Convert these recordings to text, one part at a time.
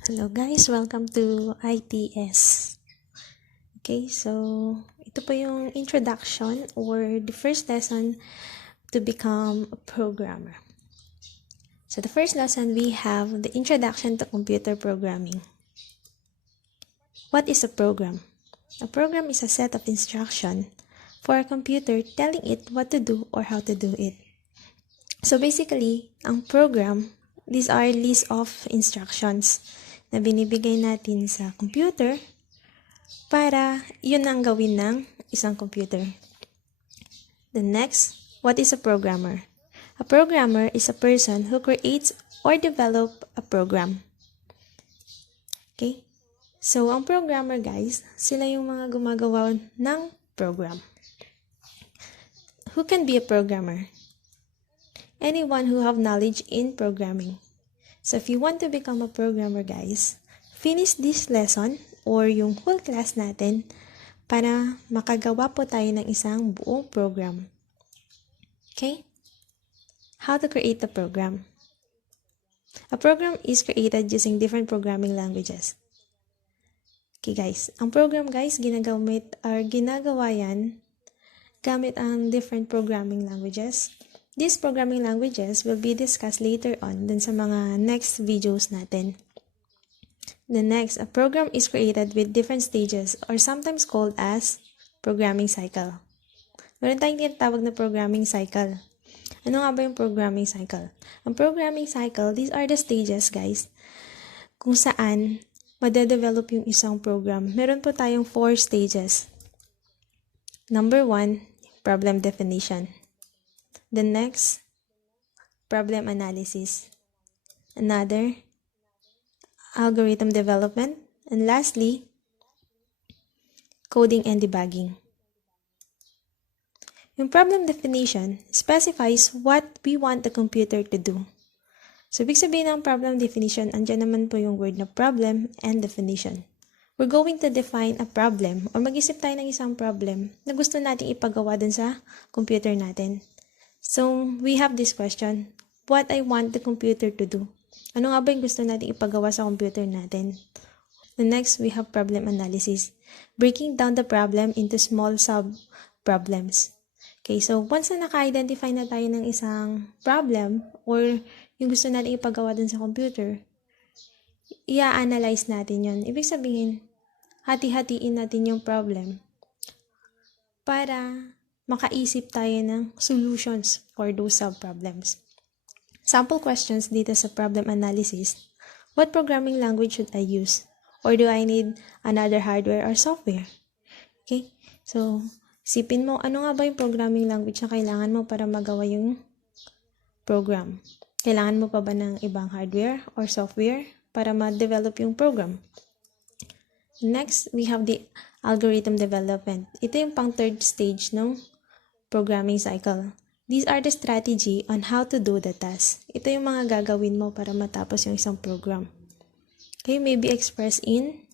Hello guys, welcome to ITS. Okay, so ito po yung introduction or the first lesson to become a programmer. So the first lesson, we have the introduction to computer programming. What is a program? A program is a set of instruction for a computer telling it what to do or how to do it. So basically, ang program, these are list of instructions na binibigay natin sa computer para yun ang gawin ng isang computer. The next, what is a programmer? A programmer is a person who creates or develop a program. Okay? So, ang programmer guys, sila yung mga gumagawa ng program. Who can be a programmer? Anyone who have knowledge in programming. So, if you want to become a programmer, guys, finish this lesson or yung whole class natin para makagawa po tayo ng isang buong program. Okay? How to create a program. A program is created using different programming languages. Okay, guys. Ang program, guys, ginagawa yan gamit ang different programming languages. These programming languages will be discussed later on dun sa mga next videos natin. The next, a program is created with different stages or sometimes called as programming cycle. Meron tayong tinatawag na programming cycle. Ano nga ba yung programming cycle? Ang programming cycle, these are the stages, guys, kung saan madedevelop yung isang program. Meron po tayong 4 stages. Number 1, problem definition. The next, problem analysis. Another, algorithm development. And lastly, coding and debugging. Yung problem definition specifies what we want the computer to do. So, ibig sabihin ng problem definition, andyan naman po yung word na problem and definition. We're going to define a problem or mag-isip tayo ng isang problem na gusto nating ipagawa dun sa computer natin. So, we have this question, what I want the computer to do. Ano nga ba yung gusto natin ipagawa sa computer natin? The next, we have problem analysis. Breaking down the problem into small sub-problems. Okay, so once na naka-identify na tayo ng isang problem or yung gusto natin ipagawa dun sa computer, i-analyze natin yun. Ibig sabihin, hati-hatiin natin yung problem para makaisip tayo ng solutions for those sub-problems. Sample questions dito sa problem analysis. What programming language should I use? Or do I need another hardware or software? Okay? So, isipin mo, ano nga ba yung programming language na kailangan mo para magawa yung program? Kailangan mo pa ba ng ibang hardware or software para ma-develop yung program? Next, we have the algorithm development. Ito yung pang third stage ng programming cycle. These are the strategy on how to do the task. Ito yung mga gagawin mo para matapos yung isang program. Okay, may be expressed in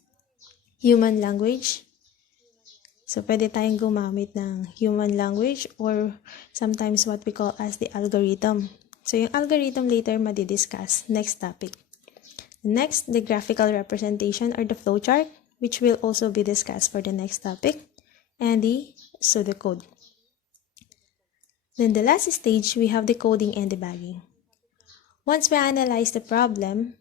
human language. So, pwede tayong gumamit ng human language or sometimes what we call as the algorithm. So, yung algorithm later madi-discuss. Next topic. Next, the graphical representation or the flowchart, which will also be discussed for the next topic. And the pseudocode. Then the last stage, we have the coding and debugging. Once we analyze the problem,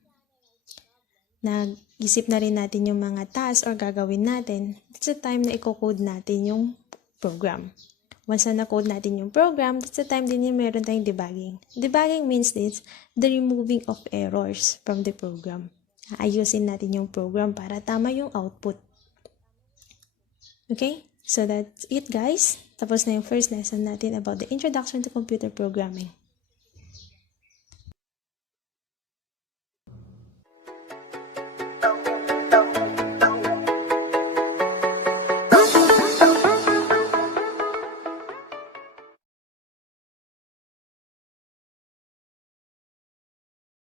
nag-isip na rin natin yung mga tasks or gagawin natin, it's the time na i-code natin yung program. Once na na-code natin yung program, that's the time din yung meron tayong debugging. Debugging means this, the removing of errors from the program. Ayusin natin yung program para tama yung output. Okay? So that's it, guys. Tapos na yung first lesson natin about the introduction to computer programming.